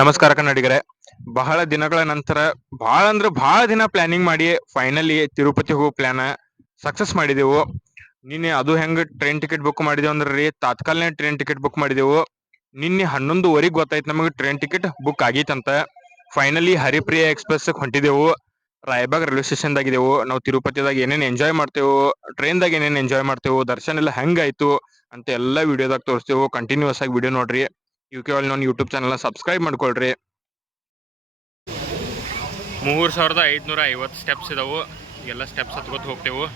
ನಮಸ್ಕಾರ ಕನ್ನಡಿಗರೇ. ಬಹಳ ದಿನಗಳ ನಂತರ ಬಹಳ ದಿನ ಪ್ಲಾನಿಂಗ್ ಮಾಡಿ ಫೈನಲಿ ತಿರುಪತಿ ಹೋಗೋ ಪ್ಲಾನ್ ಸಕ್ಸಸ್ ಮಾಡಿದೆವು. ನಿನ್ನೆ ಅದು ಹೆಂಗ್ ಟ್ರೈನ್ ಟಿಕೆಟ್ ಬುಕ್ ಮಾಡಿದೆವು ಅಂದ್ರೆ ತಾತ್ಕಾಲ್ನ ಟ್ರೈನ್ ಟಿಕೆಟ್ ಬುಕ್ ಮಾಡಿದೆವು. ನಿನ್ನೆ 11:00 ಗೊತ್ತಾಯ್ತು ನಮಗೆ ಟ್ರೈನ್ ಟಿಕೆಟ್ ಬುಕ್ ಆಗೈತಂತ. ಫೈನಲಿ ಹರಿಪ್ರಿಯ ಎಕ್ಸ್ಪ್ರೆಸ್ ಹೊಂಟಿದೆವು. ರಾಯಬಾಗ್ ರೈಲ್ವೆ ಸ್ಟೇಷನ್ ದಾಗಿದೆವು. ನಾವು ತಿರುಪತಿದಾಗ ಏನೇನ್ ಎಂಜಾಯ್ ಮಾಡ್ತೇವು, ಟ್ರೈನ್ ದಾಗ ಏನೇನ್ ಎಂಜಾಯ್ ಮಾಡ್ತೇವು, ದರ್ಶನ ಎಲ್ಲ ಹೆಂಗಾಯ್ತು ಅಂತ ಎಲ್ಲಾ ವಿಡಿಯೋದಾಗ ತೋರಿಸ್ತೇವೆ. ಕಂಟಿನ್ಯೂಸ್ ಆಗಿ ವಿಡಿಯೋ ನೋಡ್ರಿ. ನನ್ನ ಯೂಟ್ಯೂಬ್ ಚಾನಲ್ ಸಬ್ಸ್ಕ್ರೈಬ್ ಮಾಡ್ಕೊಳ್ರಿ. 3550 ಸ್ಟೆಪ್ಸ್ ಇದಾವು. ಎಲ್ಲ ಸ್ಟೆಪ್ಸ್ ಹತ್ಕೋತ ಹೋಗ್ತೇವೆ.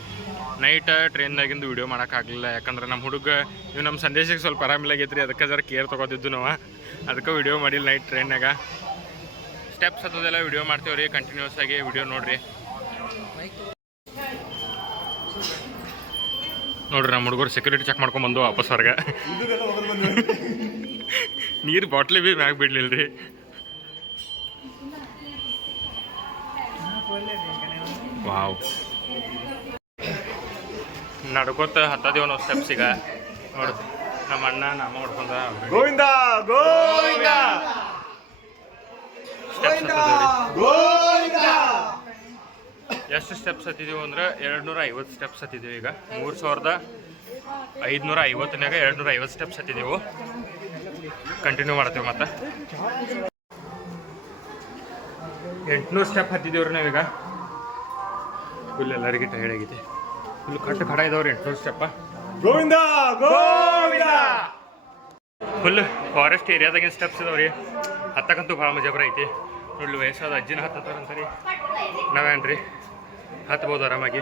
ನೈಟ್ ಟ್ರೈನ್ದಾಗಿಂದು ವಿಡಿಯೋ ಮಾಡೋಕ್ಕಾಗಲಿಲ್ಲ, ಯಾಕಂದ್ರೆ ನಮ್ಮ ಹುಡುಗ ಇವು ನಮ್ಮ ಸಂದೇಶಕ್ಕೆ ಸ್ವಲ್ಪ ಆರಾಮಿಲ್ಲಾಗೈತ್ರಿ. ಅದಕ್ಕೆ ಜರ ಕೇರ್ ತೊಗೋತಿದ್ದು ನಾವು, ಅದಕ್ಕೆ ವಿಡಿಯೋ ಮಾಡಿಲ್ಲ ನೈಟ್ ಟ್ರೈನ್ನಾಗ. ಸ್ಟೆಪ್ಸ್ ಹತ್ತೋದೆಲ್ಲ ವಿಡಿಯೋ ಮಾಡ್ತೇವೆ ರೀ. ಕಂಟಿನ್ಯೂಸ್ ಆಗಿ ವಿಡಿಯೋ ನೋಡ್ರಿ. ನಮ್ಮ ಹುಡುಗರು ಸೆಕ್ಯೂರಿಟಿ ಚೆಕ್ ಮಾಡ್ಕೊಂಡ್ಬಂದು ವಾಪಸ್ ಹೊರಗೆ. ನೀರು ಬಾಟ್ಲಿ ಭೀ ಮ್ಯಾಗ ಬಿಡ್ಲಿಲ್ಲ ರೀ. ವಾವ್, ನಡ್ಕೋತ ಹತ್ತದೇವ್ ನಾವು ಸ್ಟೆಪ್ಸಿಗ. ನೋಡು, ನಮ್ಮ ಅಣ್ಣ ನಮ್ಮ ಹೊಡ್ಕೊಂಡ ಗೋವಿಂದ ಗೋವಿಂದ ಸ್ಟೆಪ್ಸ್ ಹತ್ತದೇವ್ರಿ. ಎಷ್ಟು ಸ್ಟೆಪ್ಸ್ ಹತ್ತಿದೀವಿ ಅಂದ್ರೆ 250 ಸ್ಟೆಪ್ಸ್ ಹತ್ತಿದ್ದೀವಿ. ಈಗ 3550 250 ಸ್ಟೆಪ್ಸ್ ಹತ್ತಿದೆವು. ಕಂಟಿನ್ಯೂ ಮಾಡ್ತೇವೆ. ಮತ್ತೆ 800 ಸ್ಟೆಪ್ ಹತ್ತಿದ್ದೇವ್ರಿ ನಾವೀಗ. ಫುಲ್ ಎಲ್ಲರಿಗೆ ಟೈರ್ಡ್ ಆಗೈತಿ. ಫುಲ್ ಕಡ ಇದಾವ್ರಿ 800 ಸ್ಟೆಪ್ಪ. ಗೋವಿಂದ ಗೋವಿಂದ. ಫುಲ್ ಫಾರೆಸ್ಟ್ ಏರಿಯಾದಾಗಿನ ಸ್ಟೆಪ್ಸ್ ಇದಾವ್ರಿ. ಹತ್ತಕ್ಕಂತೂ ಭಾಳ ಮಜಾ ಬರೈತಿ. ನೋಡ್ಲಿ, ವಯಸ್ಸಾದ ಅಜ್ಜಿನ ಹತ್ತಾರಂತಾರಿ. ನಾವೇನ್ರಿ ಹತ್ಬೋದು ಆರಾಮಾಗಿ.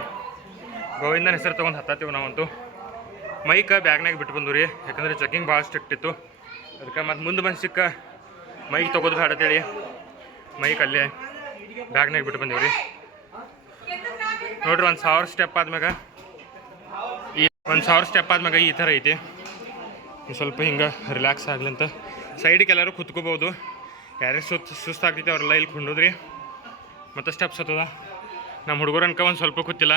ಗೋವಿಂದನ ಹೆಸರು ತೊಗೊಂಡು ಹತ್ತತ್ತೀವಿ ನಾವಂತೂ. ಮೈಕ್ ಬ್ಯಾಗ್ನಾಗ ಬಿಟ್ಟು ಬಂದು ರೀ, ಯಾಕಂದ್ರೆ ಚೆಕಿಂಗ್ ಭಾಳ ಸ್ಟ್ರಿಕ್ಟ್ ಇತ್ತು. ಅದಕ್ಕೆ ಮತ್ತು ಮುಂದೆ ಬಂದು ಸಿಕ್ಕ ಮೈಕ್ ತೊಗೋದು ಬೇಡ ಅಂತೇಳಿ ಮೈಕ್ ಅಲ್ಲೇ ಬ್ಯಾಗ್ನಾಗ ಬಿಟ್ಟು ಬಂದೀವಿ ರೀ. ನೋಡ್ರಿ, 1000 ಸ್ಟೆಪ್ ಆದ್ಮ್ಯಾಗ ಈ ಥರ ಐತಿ. ಸ್ವಲ್ಪ ಹಿಂಗೆ ರಿಲ್ಯಾಕ್ಸ್ ಆಗಲಿ ಅಂತ ಸೈಡಿಗೆ ಎಲ್ಲರೂ ಕುತ್ಕೋಬೋದು. ಯಾರೇ ಸುಸ್ತಾಗ್ತೈತಿ ಅವ್ರೆಲ್ಲ ಇಲ್ಲಿ ಕುಂಡೋದ್ರಿ. ಮತ್ತು ಸ್ಟೆಪ್ಸ್ ಹತ್ತದ. ನಮ್ಮ ಹುಡುಗರು ಅನ್ಕ ಒಂದು ಸ್ವಲ್ಪ ಕೂತಿಲ್ಲ,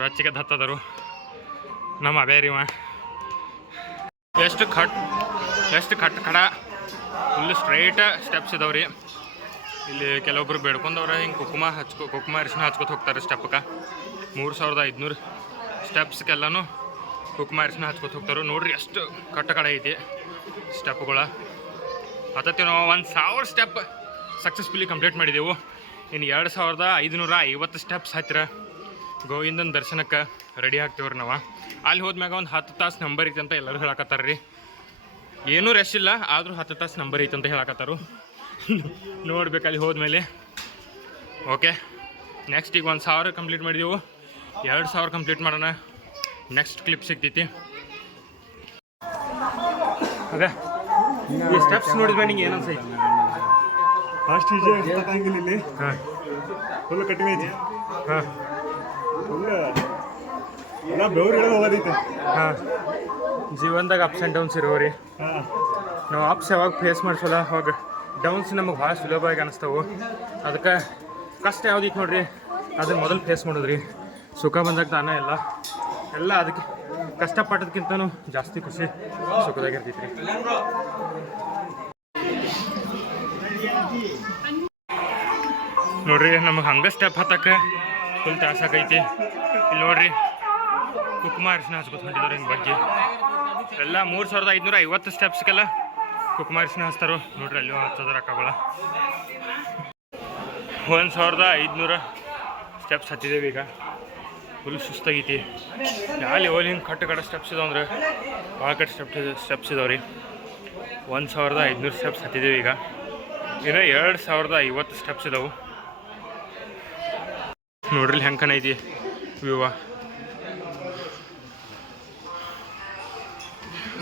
ರೊಚ್ಚಿಗೆ ಹತ್ತದರು. ನಮ್ಮ ಅಬೇರಿವ ಎಷ್ಟು ಕಟ್ ಕಡ ಫುಲ್ ಸ್ಟ್ರೈಟ್ ಸ್ಟೆಪ್ಸ್ ಇದಾವ್ರಿ. ಇಲ್ಲಿ ಕೆಲವೊಬ್ರು ಬೇಡ್ಕೊಂಡವ್ರೆ ಹಿಂಗೆ ಕುಕುಮ ಅರಿಶಿನ ಹಚ್ಕೊತ ಹೋಗ್ತಾರೆ ಸ್ಟೆಪ್ಗೆ. 3500 ಸ್ಟೆಪ್ಸ್ಗೆಲ್ಲನೂ ಕುಕುಮ ಅರಿಶಿನ ಹಚ್ಕೊತ ಹೋಗ್ತಾರೆ. ನೋಡ್ರಿ ಎಷ್ಟು ಕಡ ಐತಿ ಸ್ಟೆಪ್ಗಳ. ಹತ್ತತ್ತೀವಿ ನಾವು. 1000 ಸ್ಟೆಪ್ ಸಕ್ಸಸ್ಫುಲಿ ಕಂಪ್ಲೀಟ್ ಮಾಡಿದೆವು. ಇನ್ನು 2550 ಸ್ಟೆಪ್ಸ್ ಹತ್ತಿರ ಗೋವಿಂದನ ದರ್ಶನಕ್ಕೆ ರೆಡಿ ಆಗ್ತೇವ್ರಿ ನಾವು. ಅಲ್ಲಿ ಹೋದ್ಮ್ಯಾಗ ಒಂದು 10 ತಾಸು ನಂಬರ್ ಐತೆ ಅಂತ ಎಲ್ಲರೂ ಹೇಳಕತ್ತಾರ ರೀ. ಏನೂ ರೆಸ್ಟ್ ಇಲ್ಲ, ಆದರೂ 10 ತಾಸು ನಂಬರ್ ಐತೆ ಅಂತ ಹೇಳಕತ್ತಾರು. ನೋಡ್ಬೇಕು ಅಲ್ಲಿ ಹೋದ್ಮೇಲೆ. ಓಕೆ, ನೆಕ್ಸ್ಟ್ ಈಗ 1000 ಕಂಪ್ಲೀಟ್ ಮಾಡಿದೆವು. 2000 ಕಂಪ್ಲೀಟ್ ಮಾಡೋಣ. ನೆಕ್ಸ್ಟ್ ಕ್ಲಿಪ್ ಸಿಗ್ತೈತಿ. ಅದೇ ಈ ಸ್ಟೆಪ್ಸ್ ನೋಡಿದ್ರೆ ನಿಂಗೆ ಏನು ಅನ್ಸೈತಿ? ಫಾಸ್ಟ್ ಈಜಿ ಹತ್ತಂಗಿಲ್ಲ ಇಲ್ಲಿ. ಹಾಂ, ಫುಲ್ ಕಠಿಣ ಐತಿ. ಹಾಂ, ಫುಲ್ ಎಲ್ಲ ಬೆವ್ರು ಹಿಡಿದು ಹೋಗೋದೈತೆ. ಹಾಂ, ಜೀವನದಾಗ ಅಪ್ಸ್ ಆ್ಯಂಡ್ ಡೌನ್ಸ್ ಇರೋರಿ. ಹಾಂ, ನಾವು ಅಪ್ಸ್ ಯಾವಾಗ ಫೇಸ್ ಮಾಡಿಸೋಲ್ಲ, ಅವಾಗ ಡೌನ್ಸ್ ನಮಗೆ ಭಾಳ ಸುಲಭವಾಗಿ ಅನಿಸ್ತಾವೆ. ಅದಕ್ಕೆ ಕಷ್ಟ ಯಾವುದಕ್ಕೆ ನೋಡ್ರಿ, ಅದನ್ನು ಮೊದಲು ಫೇಸ್ ಮಾಡೋದ್ರಿ. ಸುಖ ಬಂದಾಗ ತಾನೇ ಎಲ್ಲ ಅದಕ್ಕೆ ಕಷ್ಟಪಟ್ಟದಕ್ಕಿಂತನೂ ಜಾಸ್ತಿ ಖುಷಿ ಸುಖದಾಗಿರ್ತೈತಿ ರೀ. ನೋಡ್ರಿ, ನಮಗೆ ಹಂಗೆ ಸ್ಟೆಪ್ ಹತ್ತಕ್ಕೆ ಫುಲ್ ತ್ರಾಸಾಗೈತಿ. ಇಲ್ಲಿ ನೋಡ್ರಿ, ಕುಕುಮ ಅರಿಶಿನ ಹಚ್ಕೊತ ಹೊಂಟಿದ್ರು ಹಿಂಗೆ ಬಗ್ಗೆ ಎಲ್ಲ. 3550 ಸ್ಟೆಪ್ಸ್ಗೆಲ್ಲ ಕುಕುಮ ಅರಿಶಿನ ಹಚ್ತಾರೋ ನೋಡ್ರಿ. ಅಲ್ಲೂ ಹಚ್ಚೋದ್ರ ಅಕ್ಕಗಳ 1500 ಸ್ಟೆಪ್ಸ್ ಹತ್ತಿದ್ದೇವೆ ಈಗ. ಫುಲ್ ಸುಸ್ತಾಗೈತಿ. ಯಾವ ಲೆವೆಲ್ ಹಿಂಗೆ ಕಡ ಸ್ಟೆಪ್ಸ್ ಇದಾವೆ ಅಂದ್ರೆ ಭಾಳ ಸ್ಟೆಪ್ಸ್ ಇದಾವೆ ರೀ. 1500 ಸ್ಟೆಪ್ಸ್ ಹತ್ತಿದ್ದೇವೆ ಈಗ. ಇನ್ನು 2050 ಸ್ಟೆಪ್ಸ್ ಇದಾವೆ. ನೋಡ್ರಿ ಹೆಂಗೆ ಕಾಣೈತಿ ವ್ಯೂವ.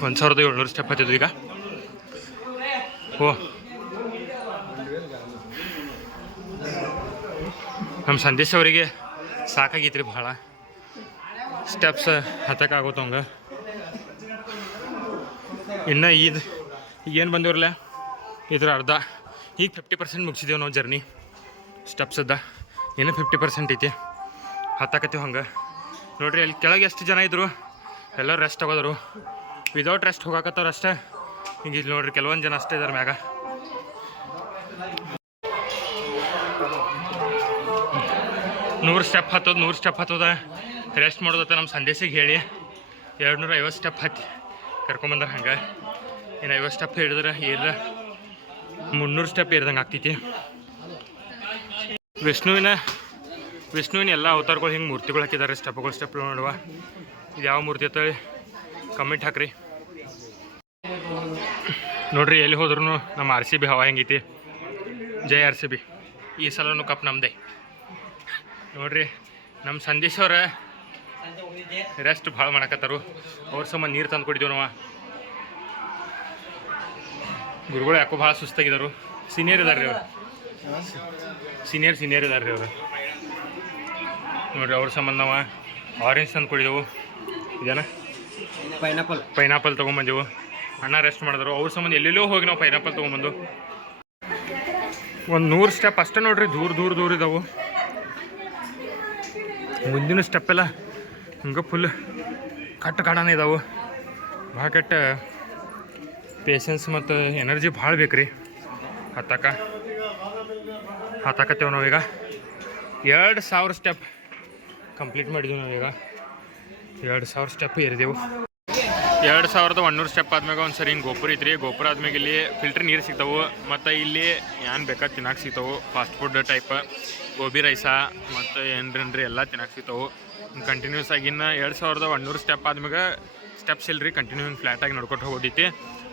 1700 ಸ್ಟೆಪ್ ಹತ್ತಿದ್ವು ಈಗ. ಓ, ನಮ್ಮ ಸಂದೇಶ ಅವರಿಗೆ ಸಾಕಾಗೈತ್ರಿ ಭಾಳ. ಸ್ಟೆಪ್ಸ್ ಹತ್ತಕ್ಕಾಗೋತವಂಗ. ಇನ್ನು ಏನು ಬಂದಿವ್ರಲ್ಲ ಇದ್ರ ಅರ್ಧ. ಈಗ 50% ಮುಗಿಸಿದೇವು ನಾವು ಜರ್ನಿ ಸ್ಟೆಪ್ಸದ್ದ. ಇನ್ನೂ 50% ಐತಿ. ಹತ್ತಕತ್ತೀವಿ ಹಂಗೆ. ನೋಡ್ರಿ, ಅಲ್ಲಿ ಕೆಳಗೆ ಎಷ್ಟು ಜನ ಇದ್ರು, ಎಲ್ಲರೂ ರೆಸ್ಟ್ ತಗೋದರು. ವಿದೌಟ್ ರೆಸ್ಟ್ ಹೋಗಾಕತ್ತವ್ರು ಅಷ್ಟೇ. ಹಿಂಗೆ ಇಲ್ಲಿ ನೋಡ್ರಿ, ಕೆಲವೊಂದು ಜನ ಅಷ್ಟೇ ಇದ್ದಾರೆ ಮ್ಯಾಗ. ನೂರು ಸ್ಟೆಪ್ ಹತ್ತೋದ ರೆಸ್ಟ್ ಮಾಡೋದತ್ತ ನಮ್ಮ ಸಂದೇಶಿಗೆ ಹೇಳಿ 250 ಸ್ಟೆಪ್ ಹತ್ತಿ ಕರ್ಕೊಂಬಂದ್ರೆ ಹಂಗೆ ಇನ್ನು 50 ಸ್ಟೆಪ್ ಹಿಡಿದ್ರೆ ಏರ 300 ಸ್ಟೆಪ್ ಏರ್ದಂಗೆ ಆಗ್ತೈತಿ. ವಿಷ್ಣುವಿನ ಎಲ್ಲ ಅವತಾರಗಳು ಹಿಂಗೆ ಮೂರ್ತಿಗಳು ಹಾಕಿದ್ದಾರೆ. ಸ್ಟೆಪ್ ನೋಡುವ ಇದು ಯಾವ ಮೂರ್ತಿ ಅಂತ ಕಮೆಂಟ್ ಹಾಕ್ರಿ. ನೋಡ್ರಿ ಎಲ್ಲಿ ಹೋದ್ರೂ ನಮ್ಮ RCB ಹವಾ ಹೆಂಗೈತಿ. ಜೈ RCB. ಈ ಸಲನೂ ಕಪ್ ನಮ್ಮದೇ. ನೋಡ್ರಿ ನಮ್ಮ ಸಂದೇಶ್ ಅವ್ರ ರೆಸ್ಟ್ ಭಾಳ ಮಾಡಕತ್ತಾರು. ಅವ್ರ ಸಂಬಂಧ ನೀರು ತಂದು ಕೊಟ್ಟಿದ್ದೇವೆ ನಾವು. ಗುರುಗಳು ಯಾಕೋ ಭಾಳ ಸುಸ್ತಾಗಿದ್ದಾರೆ. ಸೀನಿಯರ್ ಇದ್ದಾರೆ ರೀ ಅವರು. ಸೀನಿಯರ್ ಇದ್ದಾರೆ ರೀ ಅವರು. ನೋಡಿರಿ ಅವ್ರ ಸಂಬಂಧ ನಾವು ಆರೆಂಜ್ ತಂದು ಕೊಟ್ಟಿದ್ದೆವು. ಇದೇನ ಪೈನಾಪಲ್ ತೊಗೊಂಬಂದೆವು. ಅಣ್ಣ ರೆಸ್ಟ್ ಮಾಡಿದ್ರು. ಅವ್ರ ಸಂಬಂಧ ಎಲ್ಲೆಲ್ಲೋ ಹೋಗಿ ನಾವು ಪೈನಾಪಲ್ ತೊಗೊಂಬಂದು ಒಂದು 100 ಸ್ಟೆಪ್ ಅಷ್ಟೇ ನೋಡ್ರಿ. ದೂರ ಇದಾವೆ. ಮುಂದಿನ ಸ್ಟೆಪ್ಪೆಲ್ಲ ಹಿಂಗೆ ಫುಲ್ ಕಟ್ಟನ ಇದಾವೆ. ಭಾಳ ಕೆಟ್ಟ ಪೇಷನ್ಸ್ ಮತ್ತು ಎನರ್ಜಿ ಭಾಳ ಬೇಕು ರೀ ಹತ್ತಾಕತ್ತೇವೆ ನಾವೀಗ. 2000 ಸ್ಟೆಪ್ ಕಂಪ್ಲೀಟ್ ಮಾಡಿದ್ವಿ ನಾವೀಗ. 2000 ಸ್ಟೆಪ್ ಏರಿದೆವು. 2100 ಸ್ಟೆಪ್ ಆದ್ಮ್ಯಾಗ ಒಂದು ಸರಿ ಹಿಂಗೆ ಗೋಪುರ ಐತ್ರಿ. ಗೋಪುರ ಆದ್ಮ್ಯಾಗ ಇಲ್ಲಿ ಫಿಲ್ಟ್ರ್ ನೀರು ಸಿಗ್ತಾವೆ. ಮತ್ತು ಇಲ್ಲಿ ಏನು ಬೇಕಾದ ತಿನ್ನಕ್ಕೆ ಸಿಗ್ತಾವೆ. Fast food type gobi rice ಮತ್ತು ಏನ್ರಿ ಎಲ್ಲ ತಿನ್ನಕ್ಕೆ ಸಿಗ್ತಾವೆ. ಕಂಟಿನ್ಯೂಸ್ ಆಗಿನ 2100 ಸ್ಟೆಪ್ ಆದ್ಮ್ಯಾಗ ಸ್ಟೆಪ್ಸ್ ಇಲ್ರಿ. ಕಂಟಿನ್ಯೂ ಹಿಂಗೆ ಫ್ಲ್ಯಾಟಾಗಿ ನಡ್ಕೊಟ್ಟು ಹೋಗೋದೈತಿ.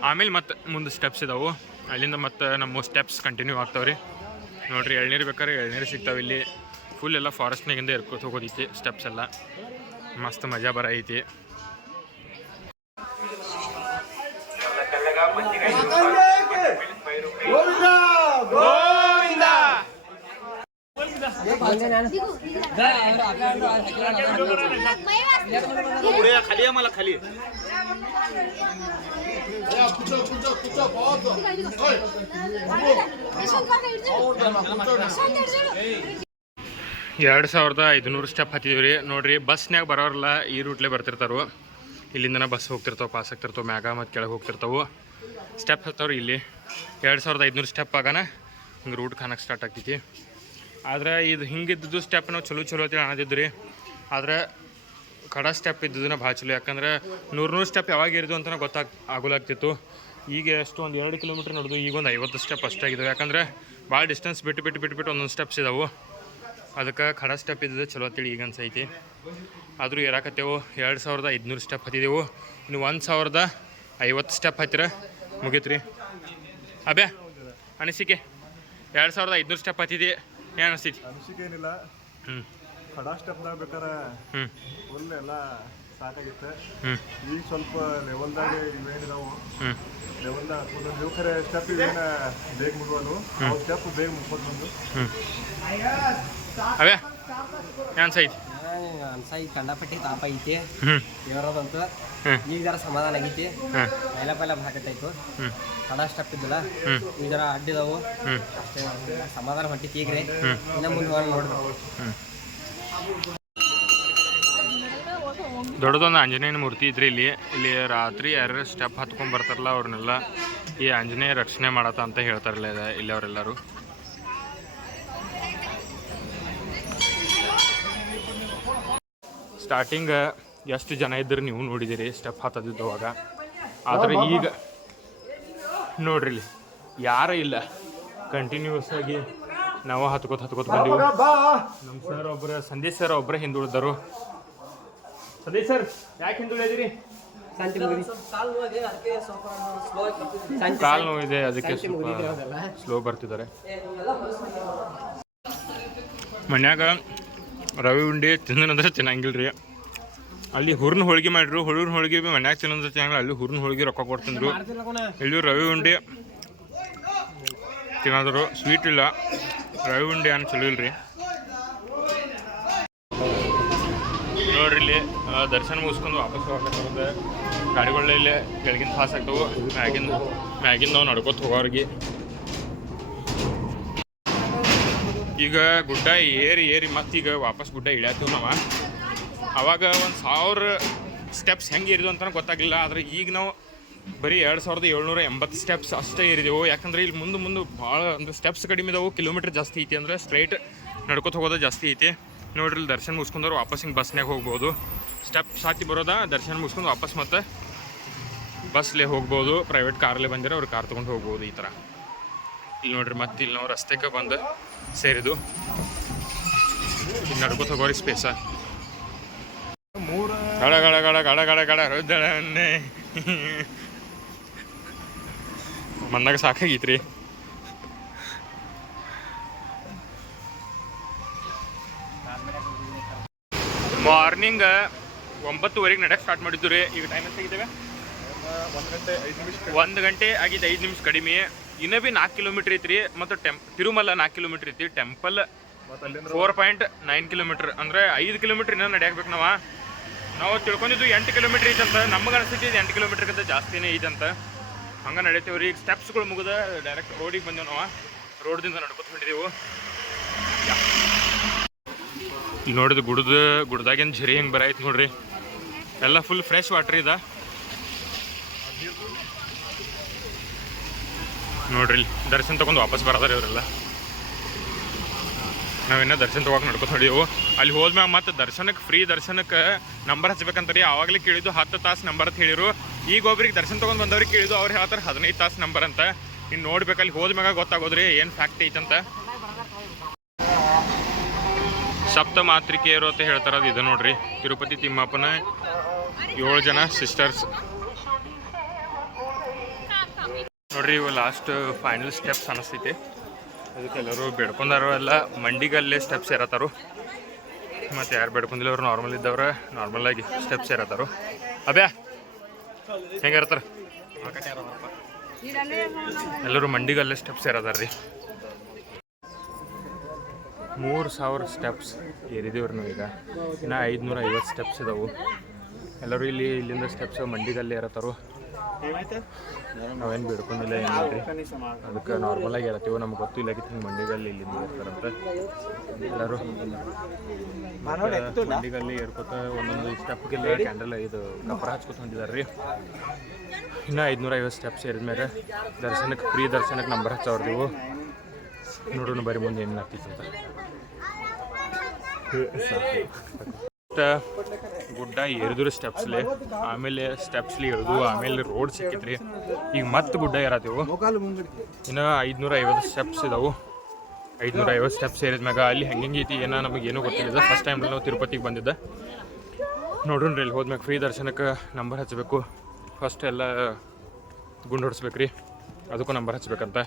ಆಮೇಲೆ ಮತ್ತು ಮುಂದೆ ಸ್ಟೆಪ್ಸ್ ಇದಾವೆ. ಅಲ್ಲಿಂದ ಮತ್ತು ನಮ್ಮ ಸ್ಟೆಪ್ಸ್ ಕಂಟಿನ್ಯೂ ಆಗ್ತಾವೆ ರೀ. ನೋಡಿರಿ ಎಳ್ನೀರು ಬೇಕಾದ್ರೆ ಎಳ್ನೀರು ಸಿಗ್ತಾವೆ ಇಲ್ಲಿ. ಫುಲ್ ಎಲ್ಲ ಫಾರೆಸ್ಟ್ನಾಗಿಂದ ಎರ್ಕೋತ ಹೋಗೋದೈತಿ. ಸ್ಟೆಪ್ಸ್ ಎಲ್ಲ ಮಸ್ತ್ ಮಜಾ ಬರೈತಿ. खाली आहे मला खाली ಎರಡು 2500 ಸ್ಟೆಪ್ ಹತ್ತಿದೀವಿ ರೀ. ನೋಡ್ರಿ ಬಸ್ನ್ಯಾಗ ಬರೋರಲ್ಲ ಈ ರೂಟ್ಲೇ ಬರ್ತಿರ್ತಾರೋ. ಇಲ್ಲಿಂದನ ಬಸ್ ಹೋಗ್ತಿರ್ತಾವೆ, ಪಾಸ್ ಆಗ್ತಿರ್ತಾವೆ, ಮ್ಯಾಗ ಮತ್ತು ಕೆಳಗೆ ಹೋಗ್ತಿರ್ತಾವೆ. ಸ್ಟೆಪ್ ಹತ್ತವ್ರಿ ಇಲ್ಲಿ 2500 ಸ್ಟೆಪ್ ಆಗಾನ ಹಿಂಗೆ ರೂಟ್ ಕಾಣಕ್ಕೆ ಸ್ಟಾರ್ಟ್ ಆಗ್ತೈತಿ. ಆದ್ರೆ ಇದು ಹಿಂಗಿದ್ದು ಸ್ಟೆಪ್ ನಾವು ಚಲೋ ಅಂತೇಳಿ ಅನ್ನೋದಿದ್ದು ರೀ. ಆದ್ರೆ ಕಡ ಸ್ಟೆಪ್ ಇದ್ದದನ್ನ ಭಾಳ ಚಲೋ. ಯಾಕಂದ್ರೆ 100 ಸ್ಟೆಪ್ ಯಾವಾಗ ಇರಿದು ಅಂತ ಆಗೋಲಾಗ್ತಿತ್ತು. ಈಗ ಎಷ್ಟು ಒಂದು 2 ಕಿಲೋಮೀಟ್ರ್ ನಡೆದು ಈಗ ಒಂದು 50 ಸ್ಟೆಪ್ ಅಷ್ಟಾಗಿದ್ದಾವೆ. ಯಾಕಂದ್ರೆ ಭಾಳ ಡಿಸ್ಟೆನ್ಸ್ ಬಿಟ್ಟು ಒಂದೊಂದು ಸ್ಟೆಪ್ಸ್ ಇದಾವೆ. ಅದಕ್ಕೆ ಖಡ ಸ್ಟೆಪ್ ಇದ್ದಿದ್ದು ಚಲೋ ಅಂತೇಳಿ ಈಗ ಅನ್ಸೈತಿ. ಆದರೂ ಏರಾಕತ್ತೇವು. 2500 ಸ್ಟೆಪ್ ಹತ್ತಿದೆವು. ಇನ್ನು 1050 ಸ್ಟೆಪ್ ಹತ್ತಿರ ಮುಗೀತು ರೀ. ಅಬ್ಯಾ ಅನಿಸಿಕೆ 2500 ಸ್ಟೆಪ್ ಹತ್ತಿದೆ ಏನು ಅನಿಸ್ತೈತಿ? ಅನಿಸಿಕೆ ಏನಿಲ್ಲ. ಕಡ ಸ್ಟೆಪ್ದಾಗ ಬೇಕಾರೆ ಫುಲ್ ಎಲ್ಲ ಸಾಕಾಗಿತ್ತು. ಈಗ ಸ್ವಲ್ಪ ಲೆವೆಲ್ದಾಗ ಇವೇನಿದಾವು ಲೆವೆಲ್ದಾಗ ನೀವು ಖರೆ ಸ್ಟೆಪ್ ಇವೇನು ಬೇಗ ಮುಗಿಯೋದು ಸ್ಟೆಪ್ ಬೇಗ ಮುಗ್ಬೋದು ಬಂದು. ಅವೇ ಅನ್ಸೈತಿ ಕಂಡಪಟ್ಟಿ ತಾಪ ಐತಿ ಇರೋದಂತೂ. ಈಗ ಜರ ಸಮಾಧಾನ ಆಗೈತಿ. ಪೈಲ ಭಾಗತ್ತಾಯ್ತು. ಕಡ ಸ್ಟೆಪ್ ಇದ್ದಿಲ್ಲ. ಈಗ ಜರ ಅಡ್ಡಿದಾವು ಅಷ್ಟೇ. ಸಮಾಧಾನ ಹೊಂಟಿತ್ತು ಈಗ ರೀ. ಇನ್ನು ಮುಂದೆ ನೋಡ್ಬೇಕು. ದೊಡ್ಡದೊಂದು ಆಂಜನೇಯನ ಮೂರ್ತಿ ಇದ್ರಿ ಇಲ್ಲಿ ರಾತ್ರಿ ಯಾರು ಸ್ಟೆಪ್ ಹತ್ಕೊಂಡು ಬರ್ತಾರಲ್ಲ ಅವ್ರನ್ನೆಲ್ಲ ಈ ಆಂಜನೇಯ ರಕ್ಷಣೆ ಮಾಡತ್ತ ಅಂತ ಹೇಳ್ತಾರಲ್ಲ ಇಲ್ಲಿ ಅವರೆಲ್ಲರೂ. ಸ್ಟಾರ್ಟಿಂಗ್ ಎಷ್ಟು ಜನ ಇದ್ದರು ನೀವು ನೋಡಿದ್ದೀರಿ ಸ್ಟೆಪ್ ಹತ್ತದಿದ್ದವಾಗ. ಆದರೆ ಈಗ ನೋಡ್ರಿ ಇಲ್ಲಿ ಯಾರೂ ಇಲ್ಲ. ಕಂಟಿನ್ಯೂಸ್ ಆಗಿ ನಾವು ಹತ್ಕೋತ ಬಂದೀವಿ. ನಮ್ಮ ಸರ್ ಒಬ್ಬರು ಸಂದೇಶ್ ಸರ್ ಒಬ್ಬರೇ ಹಿಂದುಳಿದರು. ಸಂದೇಶ್ ಸರ್ ಯಾಕೆ ಹಿಂದುಳಿದಿರಿ? ಕಾಲು ನೋವಿದೆ, ಅದಕ್ಕೆ ಸ್ಲೋ ಬರ್ತಿದ್ದಾರೆ. ಮನ್ಯಾಗ ರವೆ ಉಂಡೆ ತಿನ್ನಂದ್ರೆ ತಿನ್ನಂಗಿಲ್ಲ ರೀ. ಅಲ್ಲಿ ಹುರ್ನ ಹೋಳಿಗೆ ಮಾಡಿದ್ರು. ಹುರ್ನ ಹೋಳಿಗೆ ಭೀ ಮನ್ಯಾಗ ತಿನ್ನಂದ್ರೆ ತಿನ್ನಂಗಿಲ್ಲ. ಅಲ್ಲಿ ಹುರ್ನ ಹೋಳಿಗೆ ರೊಕ್ಕ ಕೊಡ್ತಿದ್ರು. ಇಲ್ಲಿ ರವೆ ಉಂಡೆ ತಿನ್ನೋದ್ರು. ಸ್ವೀಟ್ ಇಲ್ಲ, ರವೆ ಉಂಡೆ ಏನು ಚಲೋ ಇಲ್ರಿ. ನೋಡ್ರಿ ಇಲ್ಲಿ ದರ್ಶನ ಮುಗಿಸ್ಕೊಂಡು ವಾಪಸ್ ಹೋಗ್ಬೇಕಾಗುತ್ತೆ. ಗಾಡಿಗಳಲ್ಲೇ ಕೆಳಗಿನ ಪಾಸ್ ಆಗ್ತಾವೆ. ಮ್ಯಾಗಿಂದ ನಾವು ನಡ್ಕೊತ ಹೋಗೋರಿಗೆ. ಈಗ ಗುಡ್ಡ ಏರಿ ಮತ್ತೀಗ ವಾಪಸ್ ಗುಡ್ಡ ಇಳಿಯತ್ತೀವಿ ನಾವು. ಅವಾಗ 1000 ಸ್ಟೆಪ್ಸ್ ಹೆಂಗೆ ಏರಿದ್ವು ಅಂತ ಗೊತ್ತಾಗಲಿಲ್ಲ. ಆದರೆ ಈಗ ನಾವು ಬರೀ 2780 ಸ್ಟೆಪ್ಸ್ ಅಷ್ಟೇ ಏರಿದೆವು. ಯಾಕಂದರೆ ಇಲ್ಲಿ ಮುಂದೆ ಭಾಳ ಅಂದ್ರೆ ಸ್ಟೆಪ್ಸ್ ಕಡಿಮೆ ಇದಾವೆ, ಕಿಲೋಮೀಟ್ರ್ ಜಾಸ್ತಿ ಐತಿ. ಅಂದರೆ ಸ್ಟ್ರೈಟ್ ನಡ್ಕೊತ ಹೋಗೋದು ಜಾಸ್ತಿ ಐತಿ. ನೋಡ್ರಿ ಇಲ್ಲಿ ದರ್ಶನ ಮುಗಿಸ್ಕೊಂಡ್ರು ವಾಪಸ್ ಹಿಂಗೆ ಬಸ್ನಾಗ ಹೋಗ್ಬೋದು. ಸ್ಟೆಪ್ಸ್ ಹತ್ತಿ ಬರೋದ ದರ್ಶನ ಮುಗಿಸ್ಕೊಂಡು ವಾಪಸ್ ಮತ್ತೆ ಬಸ್ಲೇ ಹೋಗ್ಬೋದು. ಪ್ರೈವೇಟ್ ಕಾರಲ್ಲೇ ಬಂದಿರೋ ಅವ್ರು ಕಾರ್ ತೊಗೊಂಡು ಹೋಗ್ಬೋದು. ಈ ಥರ ಇಲ್ಲಿ ನೋಡ್ರಿ ಮತ್ತೆ ಇಲ್ಲಿ ನಾವು ರಸ್ತೆಗೆ ಬಂದು ಸೇರಿದು. ಇಲ್ಲಿ ನಡ್ಕೊತ ಹೋಗೋರಿ ಸ್ಪೇಸ ಗಡ ಗಡ ಗಡ ಗಡ ಗಡ ಗಡ ರುದ್ದಳನ್ನೇ ಮಣ್ಣಾಗ ಸಾಕಾಗೈತ್ರಿ. ಮಾರ್ನಿಂಗ್ 9:30 ನಡೆಯಕ್ಕೆ ಸ್ಟಾರ್ಟ್ ಮಾಡಿದ್ದು ರೀ. ಈಗ ಟೈಮ್ ಎಷ್ಟಾಗಿದ್ದೇವೆ? 1 ಗಂಟೆ ಆಗಿದೆ, 5 ನಿಮಿಷ ಕಡಿಮೆ. ಇನ್ನೂ ಭೀ 4 ಕಿಲೋಮೀಟ್ರ್ ಐತ್ರಿ. ಮತ್ತು ತಿರುಮಲ 4 ಕಿಲೋಮೀಟ್ರ್ ಐತಿ. Temple 4.9 kilometre. ಅಂದರೆ 5 ಕಿಲೋಮೀಟ್ರ್ ಇನ್ನೂ ನಡೆಯಾಕ್ಬೇಕು. ನಾವು ತಿಳ್ಕೊಂಡಿದ್ದು 8 ಕಿಲೋಮೀಟ್ರ್ ಐತಂತ. ನಮ್ಗೆ ಅನಿಸ್ತೈತಿ 8 ಕಿಲೋಮೀಟ್ರ್ಗಿಂತ ಜಾಸ್ತಿನೇ ಐತಂತ. ಹಂಗೆ ನಡೀತೀವಿ ರೀ. ಈಗ ಸ್ಟೆಪ್ಸ್ಗಳು ಮುಗಿದ ಡೈರೆಕ್ಟ್ ರೋಡಿಗೆ ಬಂದೆವು. ನಾವು ರೋಡ್ದಿಂದ ನಡ್ಕೊತ ಹೊಂಟಿದೆವು. ಇಲ್ಲಿ ನೋಡಿದ ಗುಡ್ದಾಗೇನು ಝರಿ ಹೆಂಗೆ ಬರಾಯ್ತು ನೋಡ್ರಿ. ಎಲ್ಲ ಫುಲ್ ಫ್ರೆಶ್ ವಾಟ್ರ್ ಇದೆ ನೋಡ್ರಿ. ಇಲ್ಲಿ ದರ್ಶನ ತೊಗೊಂಡು ವಾಪಸ್ ಬರೋದಾರ ಇವರೆಲ್ಲ. ನಾವಿನ್ನೂ ದರ್ಶನ ತೊಗೋಕೆ ನಡ್ಕೊತ ಹೊಡಿಯವು. ಅಲ್ಲಿ ಹೋದ್ಮ್ಯಾಗ ಮತ್ತೆ ದರ್ಶನಕ್ಕೆ ಫ್ರೀ ದರ್ಶನಕ್ಕೆ ನಂಬರ್ ಹಚ್ಬೇಕಂತ ರೀ. ಆವಾಗಲೇ ಕೇಳಿದ್ದು 10 ತಾಸು ನಂಬರ್ ಅಂತ ಹೇಳಿರು. ಈಗ ಒಬ್ರಿಗೆ ದರ್ಶನ ತೊಗೊಂಡು ಬಂದವ್ರಿಗೆ ಕೇಳಿದ್ದು ಅವ್ರು ಹೇಳ್ತಾರೆ 15 ತಾಸು ನಂಬರ್ ಅಂತ. ಇನ್ನು ನೋಡ್ಬೇಕು ಅಲ್ಲಿ ಹೋದ್ಮ್ಯಾಗ ಗೊತ್ತಾಗೋದ್ರಿ ಏನು ಫ್ಯಾಕ್ಟ್ ಐತಂತ. ಸಪ್ತಮಾತ್ರಿಕೆಯರು ಅಂತ ಹೇಳ್ತಾರೆ. ಅದು ಇದು ನೋಡ್ರಿ. ತಿರುಪತಿ ತಿಮ್ಮಪ್ಪನ 7 ಜನ ಸಿಸ್ಟರ್ಸ್ ನೋಡ್ರಿ. ಇವು ಲಾಸ್ಟ್ ಫೈನಲ್ ಸ್ಟೆಪ್ಸ್ ಅನಿಸ್ತೈತಿ. ಅದಕ್ಕೆ ಎಲ್ಲರೂ ಬೇಡ್ಕೊಂಡಾರು ಎಲ್ಲ ಮಂಡಿಗಲ್ಲೇ ಸ್ಟೆಪ್ಸ್ ಇರತ್ತಾರು. ಮತ್ತು ಯಾರು ಬೇಡ್ಕೊಂಡಿಲ್ಲ ಅವ್ರು ನಾರ್ಮಲ್ ಇದ್ದವ್ರು ನಾರ್ಮಲಾಗಿ ಸ್ಟೆಪ್ಸ್ ಇರತ್ತಾರು. ಅಬ್ಯಾ ಹೆಂಗೆ ಇರ್ತಾರೆ ಎಲ್ಲರೂ ಮಂಡಿಗಲ್ಲೇ ಸ್ಟೆಪ್ಸ್ ಇರತ್ತಾರ ರೀ. 3000 ಸ್ಟೆಪ್ಸ್ ಏರಿದೀವ್ರಿ ನಾವು. ಈಗ ಇನ್ನು 550 ಸ್ಟೆಪ್ಸ್ ಇದಾವೆ. ಎಲ್ಲರೂ ಇಲ್ಲಿಂದ ಸ್ಟೆಪ್ಸ್ ಮಂಡಿಗಲ್ಲೇ ಇರತ್ತಾರು. ನಾವೇನು ಬೇಡ್ಕೊಂಡಿಲ್ಲ ಏನಿಲ್ರಿ. ಅದಕ್ಕೆ ನಾರ್ಮಲಾಗಿ ಇರತ್ತೀವಿ. ನಮ್ಗೆ ಗೊತ್ತು ಇಲ್ಲಾಗಿತ್ತು ಹಿಂಗೆ ಮಂಡಿಗಲ್ಲಿ ಇಲ್ಲಿಂದ ಇರ್ತಾರಂತ. ಎಲ್ಲರೂ ಮಂಡಿಗಲ್ಲಿ ಏರ್ಕೊತ ಒಂದೊಂದು ಸ್ಟೆಪ್ಗೆಲ್ಲ ಕ್ಯಾಂಡಲ್ ಇದು ಕಪ್ಪರ ಹಚ್ಕೊತ ಹೊಂದಿದ್ದಾರೆ ರೀ. ಇನ್ನು 550 ಸ್ಟೆಪ್ಸ್ ಏರಿದ್ಮೇಲೆ ದರ್ಶನಕ್ಕೆ ಫ್ರೀ ದರ್ಶನಕ್ಕೆ ನಂಬರ್ ಹಚ್ಚವ್ರದೀವು. ನೋಡೋಣ ಬರೀ ಮುಂದೆ ಏನು ಆಗ್ತಿತ್ತು ಅಂತ. ಗುಡ್ಡ ಏರಿದ್ರು ಸ್ಟೆಪ್ಸ್ಲಿ, ಆಮೇಲೆ ಸ್ಟೆಪ್ಸ್ಲಿ ಇಳಿದು ಆಮೇಲೆ ರೋಡ್ ಸಿಕ್ಕಿತ್ರಿ. ಈಗ ಮತ್ತೆ ಗುಡ್ಡ ಏರತ್ತೀವು. ಇನ್ನು 550 ಸ್ಟೆಪ್ಸ್ ಇದಾವೆ. 550 ಸ್ಟೆಪ್ಸ್ ಏರಿದ್ಮ್ಯಾಗ ಅಲ್ಲಿ ಹೆಂಗೆ ಐತಿ ಏನೋ ನಮಗೇನೂ ಗೊತ್ತಿಲ್ಲ. ಫಸ್ಟ್ ಟೈಮ್ ನಾವು ತಿರುಪತಿಗೆ ಬಂದಿದ್ದೆ. ನೋಡೋಣ ರೀ. ಇಲ್ಲಿ ಹೋದ್ಮ್ಯಾಗ ಫ್ರೀ ದರ್ಶನಕ್ಕೆ ನಂಬರ್ ಹಚ್ಚಬೇಕು. ಫಸ್ಟ್ ಎಲ್ಲ ಗುಂಡು ಹೊಡಿಸ್ಬೇಕು ರೀ. ಅದಕ್ಕೂ ನಂಬರ್ ಹಚ್ಬೇಕಂತ.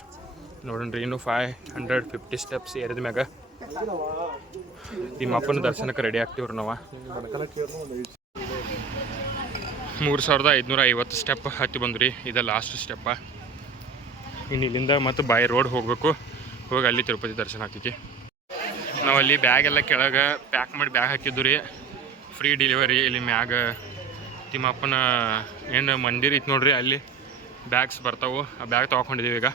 ನೋಡೋಣ ರೀ. ಇನ್ನು 550 ಸ್ಟೆಪ್ಸ್ ಏರಿದ್ಮ್ಯಾಗ ತಿಮ್ಮಪ್ಪನ ದರ್ಶನಕ್ಕೆ ರೆಡಿ ಆಗ್ತೀವ್ರಿ ನಾವು. 3550 ಸ್ಟೆಪ್ ಹತ್ತಿ ಬಂದ್ರಿ. ಇದು ಲಾಸ್ಟ್ ಸ್ಟೆಪ್ಪ. ಇನ್ನು ಇಲ್ಲಿಂದ ಮತ್ತು ಬೈ ರೋಡ್ ಹೋಗಬೇಕು. ಹೋಗಿ ಅಲ್ಲಿ ತಿರುಪತಿ ದರ್ಶನ ಆಗ್ತೈತಿ. ನಾವು ಅಲ್ಲಿ ಬ್ಯಾಗ್ ಎಲ್ಲ ಕೆಳಗೆ ಪ್ಯಾಕ್ ಮಾಡಿ ಬ್ಯಾಗ್ ಹಾಕಿದ್ದು ರೀ. Free delivery. ಇಲ್ಲಿ ಮ್ಯಾಗ ತಿಮ್ಮಪ್ಪನ ಏನು ಮಂದಿರ ಐತಿ ನೋಡ್ರಿ, ಅಲ್ಲಿ ಬ್ಯಾಗ್ಸ್ ಬರ್ತಾವೆ. ಆ ಬ್ಯಾಗ್ ತೊಗೊಂಡಿದ್ದೀವಿ ಈಗ.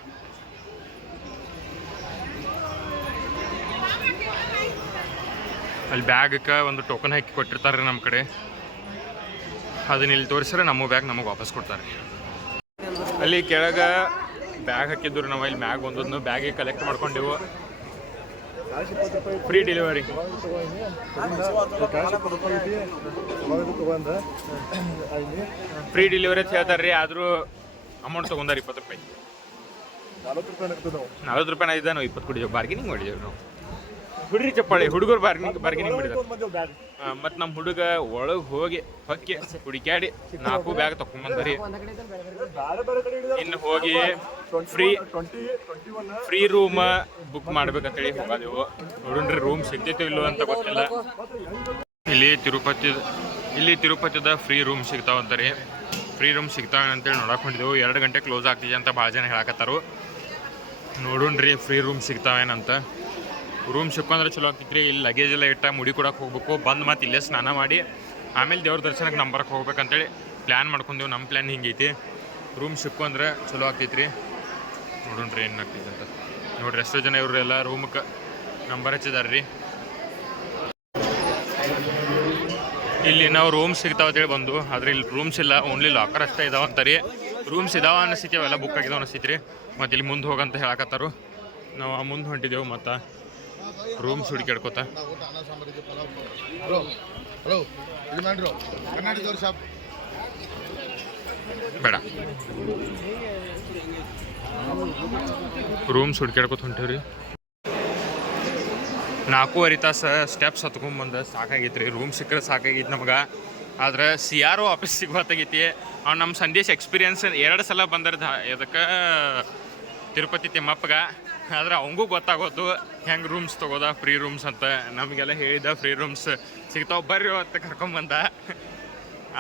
ಅಲ್ಲಿ ಬ್ಯಾಗಕ್ಕೆ ಒಂದು ಟೋಕನ್ ಹಾಕಿ ಕೊಟ್ಟಿರ್ತಾರೆ ರೀ ನಮ್ಮ ಕಡೆ. ಅದನ್ನ ಇಲ್ಲಿ ತೋರಿಸ್ರೆ ನಮ್ಮ ಬ್ಯಾಗ್ ನಮಗೆ ವಾಪಸ್ ಕೊಡ್ತಾರೆ. ಅಲ್ಲಿ ಕೆಳಗೆ ಬ್ಯಾಗ್ ಹಾಕಿದ್ರು ನಾವು. ಇಲ್ಲಿ ಮ್ಯಾಗ್ ಒಂದೊಂದು ಬ್ಯಾಗಿಗೆ ಕಲೆಕ್ಟ್ ಮಾಡ್ಕೊಂಡೆವು. Free delivery. ಫ್ರೀ ಡೆಲಿವರಿ ಅಂತ ಹೇಳ್ತಾರೆ ರೀ. ಆದರೂ ಅಮೌಂಟ್ ತೊಗೊಂಡಾರ 20 ರೂಪಾಯಿ. 40 ರೂಪಾಯಿ ಇದ್ದ ನಾವು 20 ಕೊಡಿದ್ದೇವೆ. ಬಾರ್ಗೇನಿಂಗ್ ಮಾಡಿದ್ದೇವೆ ನಾವು. ಹುಡುಗ್ರಿ ಚಪ್ಪಾಳಿ ಹುಡುಗರು ಬಾರ್ಗೇನಿಂಗ್ ಮಾಡಿದ್ದಾರೆ. ಮತ್ತು ನಮ್ಮ ಹುಡುಗ ಒಳಗೆ ಹೋಗಿ ಹೊಕ್ಕಿ ಹುಡುಕ್ಯಾಡಿ 4 ಬ್ಯಾಗ್ ತೊಗೊಂಬಂದ್ರಿ. ಇನ್ನು ಹೋಗಿ ಫ್ರೀ ರೂಮ್ ಬುಕ್ ಮಾಡ್ಬೇಕಂತೇಳಿ ಹೋಗೋದೆವು. ನೋಡ್ರಿ ರೂಮ್ ಸಿಗ್ತೈತೋ ಇಲ್ಲೋ ಅಂತ ಗೊತ್ತಿಲ್ಲ. ಇಲ್ಲಿ ತಿರುಪತಿದ ಫ್ರೀ ರೂಮ್ ಸಿಗ್ತಾವಂತ ರೀ. ಫ್ರೀ ರೂಮ್ ಸಿಗ್ತಾವೆ ಅಂತೇಳಿ ನೋಡಕ್ಕೆ ಹೊಂಟಿದ್ದೆವು. 2 ಗಂಟೆ ಕ್ಲೋಸ್ ಆಗ್ತಿದೆ ಅಂತ ಭಾಳ ಜನ ಹೇಳಕತ್ತಾರು. ನೋಡೋಣ್ರಿ ಫ್ರೀ ರೂಮ್ ಸಿಗ್ತಾವೇನಂತ. ರೂಮ್ ಸಿಕ್ಕೊಂಡ್ರೆ ಚಲೋ ಆಗ್ತೈತ್ರಿ. ಇಲ್ಲಿ ಲಗೇಜ್ ಎಲ್ಲ ಇಟ್ಟ ಮುಡಿ ಕೊಡಕ್ಕೆ ಹೋಗ್ಬೇಕು. ಬಂದು ಮತ್ತು ಇಲ್ಲೇ ಸ್ನಾನ ಮಾಡಿ ಆಮೇಲೆ ದೇವ್ರ ದರ್ಶನಕ್ಕೆ ನಂಬರಕ್ಕೆ ಹೋಗ್ಬೇಕಂತೇಳಿ ಪ್ಲ್ಯಾನ್ ಮಾಡ್ಕೊಂಡೆವು. ನಮ್ಮ ಪ್ಲ್ಯಾನ್ ಹಿಂಗೈತಿ. ರೂಮ್ ಸಿಕ್ಕೊಂಡ್ರೆ ಚಲೋ ಆಗ್ತೈತ್ರಿ. ನೋಡೋಣ್ರಿ ಏನು ಆಗ್ತೈತೆ ಅಂತ. ನೋಡ್ರಿ ಎಷ್ಟೋ ಜನ ಇವರೆಲ್ಲ ರೂಮಕ್ಕೆ ನಂಬರ್ ಹಚ್ಚಿದಾರೆ ರೀ. ಇಲ್ಲಿ ನಾವು ರೂಮ್ ಸಿಗ್ತಾವಂತೇಳಿ ಬಂದು, ಆದರೆ ಇಲ್ಲಿ ರೂಮ್ಸ್ ಇಲ್ಲ, ಓನ್ಲಿ ಲಾಕರ್ ಅಷ್ಟೇ ಇದಾವಂತ ರೀ. ರೂಮ್ಸ್ ಇದಾವ ಅನಿಸ್ತೈತಿ, ಅವೆಲ್ಲ ಬುಕ್ ಆಗಿದಾವ ಅನಿಸ್ತೈತ್ರಿ. ಮತ್ತು ಇಲ್ಲಿ ಮುಂದೆ ಹೋಗಂತ ಹೇಳಕತ್ತಾರು. ನಾವು ಆ ಮುಂದೆ ಹೊಂಟಿದ್ದೆವು ಮತ್ತು ರೂಮ್ಸ್ ಹುಡುಕಾಡ್ಕೋತ. ಬೇಡ, ರೂಮ್ಸ್ ಹುಡುಕಾಡ್ಕೋತ ಹೊಂಟೇವ್ರಿ. 4.5 ತಾಸು ಸ್ಟೆಪ್ಸ್ ಹತ್ಕೊಂಡ್ಬಂದು ಸಾಕಾಗೈತೆ ರೀ. ರೂಮ್ ಸಿಕ್ಕರೆ ಸಾಕಾಗೈತಿ ನಮ್ಗೆ. ಆದ್ರೆ CRO ಆಫೀಸ್ ಸಿಗೋತ್ತಾಗೈತಿ. ಅವ್ನು ನಮ್ಮ ಸಂದೇಶ್ ಎಕ್ಸ್ಪೀರಿಯನ್ಸ್ 2 ಸಲ ಬಂದಿರ್ದ ಇದಕ್ಕೆ ತಿರುಪತಿ ತಿಮ್ಮಪ್ಪಗೆ. ಆದ್ರೆ ಅವಂಗೂ ಗೊತ್ತಾಗೋದು ಹೆಂಗೆ ರೂಮ್ಸ್ ತೊಗೋದ ಫ್ರೀ ರೂಮ್ಸ್ ಅಂತ. ನಮಗೆಲ್ಲ ಹೇಳಿದ ಫ್ರೀ ರೂಮ್ಸ್ ಸಿಗ್ತಾವೆ ಬರ್ರಿ ಅಂತ ಕರ್ಕೊಂಬಂದ.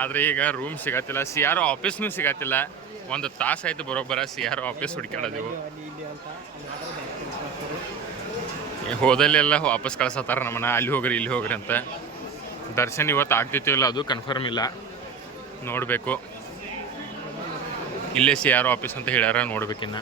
ಆದರೆ ಈಗ ರೂಮ್ ಸಿಗತ್ತಿಲ್ಲ, CRO ಆಫೀಸ್ನೂ ಸಿಗತ್ತಿಲ್ಲ. 1 ತಾಸು ಆಯ್ತು ಬರೋಬ್ಬರ CRO ಆಫೀಸ್ ಹುಡುಕಾಡೋದೆವು. ಹೋದಲ್ಲೆಲ್ಲ ವಾಪಸ್ ಕಳ್ಸತ್ತಾರ ನಮ್ಮನ್ನ, ಅಲ್ಲಿ ಹೋಗ್ರಿ ಇಲ್ಲಿ ಹೋಗ್ರಿ ಅಂತ. ದರ್ಶನ್ ಇವತ್ತು ಆಗ್ತಿತ್ತಿಲ್ಲ, ಅದು ಕನ್ಫರ್ಮ್ ಇಲ್ಲ, ನೋಡಬೇಕು. ಇಲ್ಲೇ CRO ಆಫೀಸ್ ಅಂತ ಹೇಳ್ಯಾರ, ನೋಡ್ಬೇಕಿನ್ನ.